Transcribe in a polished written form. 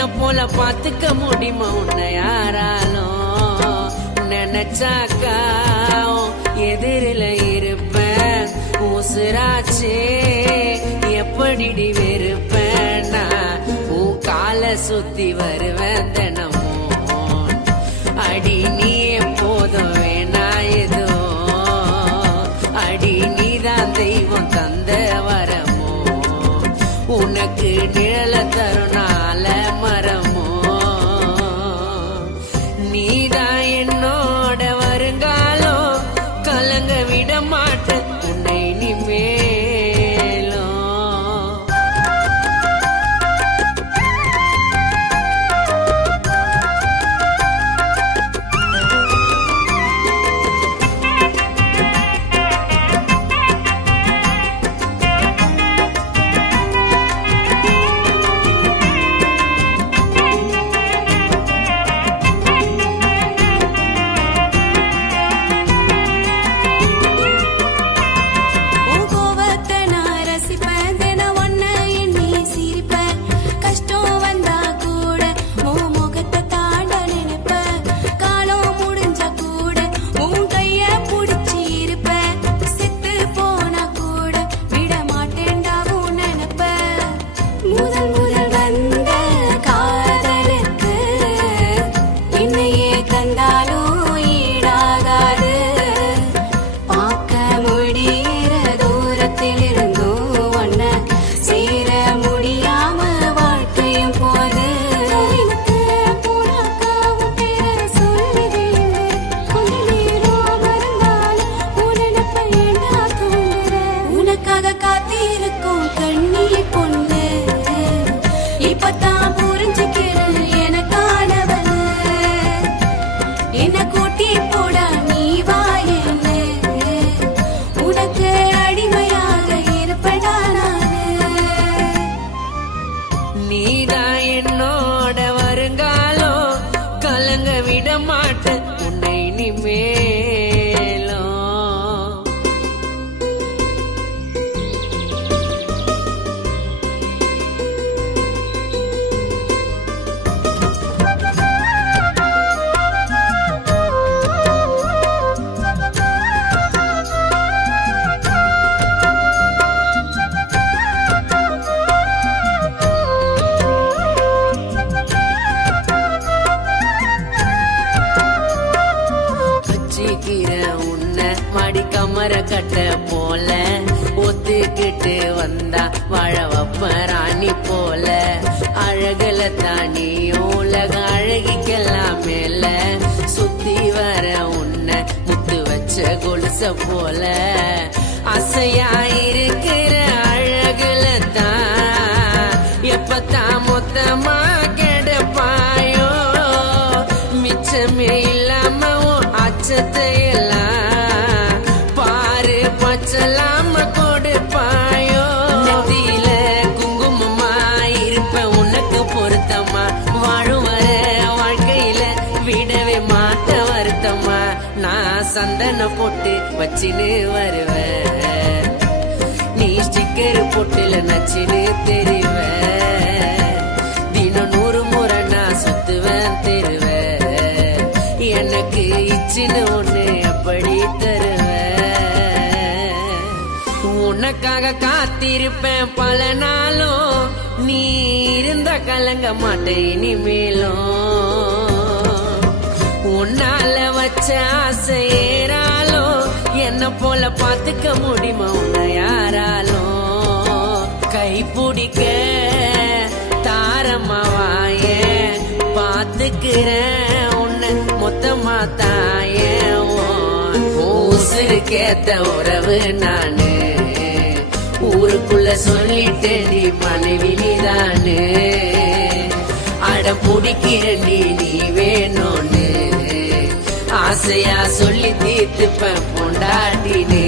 என்ன போல பாத்துக்க முடியுமா உன்னை யாராலும்? நினைச்சாக்கா எதிரில இருப்பேன் உசுராச்சே எப்படிடி வெறுப்பேன் நான் உன் காலை சுத்தி வருவேன் தினமும். அடி நீ எப்போதும் வேணா ஏதோ அடி நீதான் தெய்வம் தந்த வரமோ உனக்கு நிழல தருணால மரமோ நீதான் என்னோட வருங்காலம் கலங்க விட மாட்டேன் உன்னை இனிமே. நீதான் என்னோட வருங்காலம் கலங்க விட மாட்டேன் உன்னை இனிமேலும். மடி கமர கட்ட போல ஒத்துக்கிட்டு வந்தா வாழ வப்ப ராணி போல அழகுல தானியும் உலக அழகிக்கெல்லாம் மேல சுத்தி வர உன்னை முத்து வச்ச கொலுச போல அசையா இருக்கிற அழகுல தான் எப்பத்தான் மொத்தமா கெடப்பாயோ மிச்சமே இல்லாம அச்சத்தை எல்லாம் பச்சலாம கொடுப்பாயோ நெத்தியில குங்குமமா இருப்ப உனக்கு பொருத்தமா வாழும் வர வாழ்க்கையில விடவே மாட்ட வருத்தமா நான் சந்தன போட்டு வச்சின்னு வருவேன் நீ ஸ்டிக்கர் போட்டுல நச்சின்னு தெரிவேன் தினம் 100 முறை நான் சுத்துவேன் தெருவேன் எனக்கு இச்சின்னு ஒண்ணு எப்படி தருவேன் உனக்காக காத்திருப்பேன் பல நாளும் நீ இருந்த கலங்க மாட்டேன் இனிமேலும் உன்னால வச்ச ஆசை ஏறாலும் என்ன போல பாத்துக்க முடியுமா உன்னை யாராலும் கை பிடிக்க தாரமாவாய பாத்துக்கிறேன் உன்னை மொத்தமா தாய உசுருக்கேத்த உறவு நானு ஊருக்குள்ள சொல்லிட்டேடி மனைவி நீதானு அடம் பிடிக்கிறண்டி நீ வேணும்னு ஆசையா சொல்லி தீர்த்துப்பேன் பொண்டாட்டினே.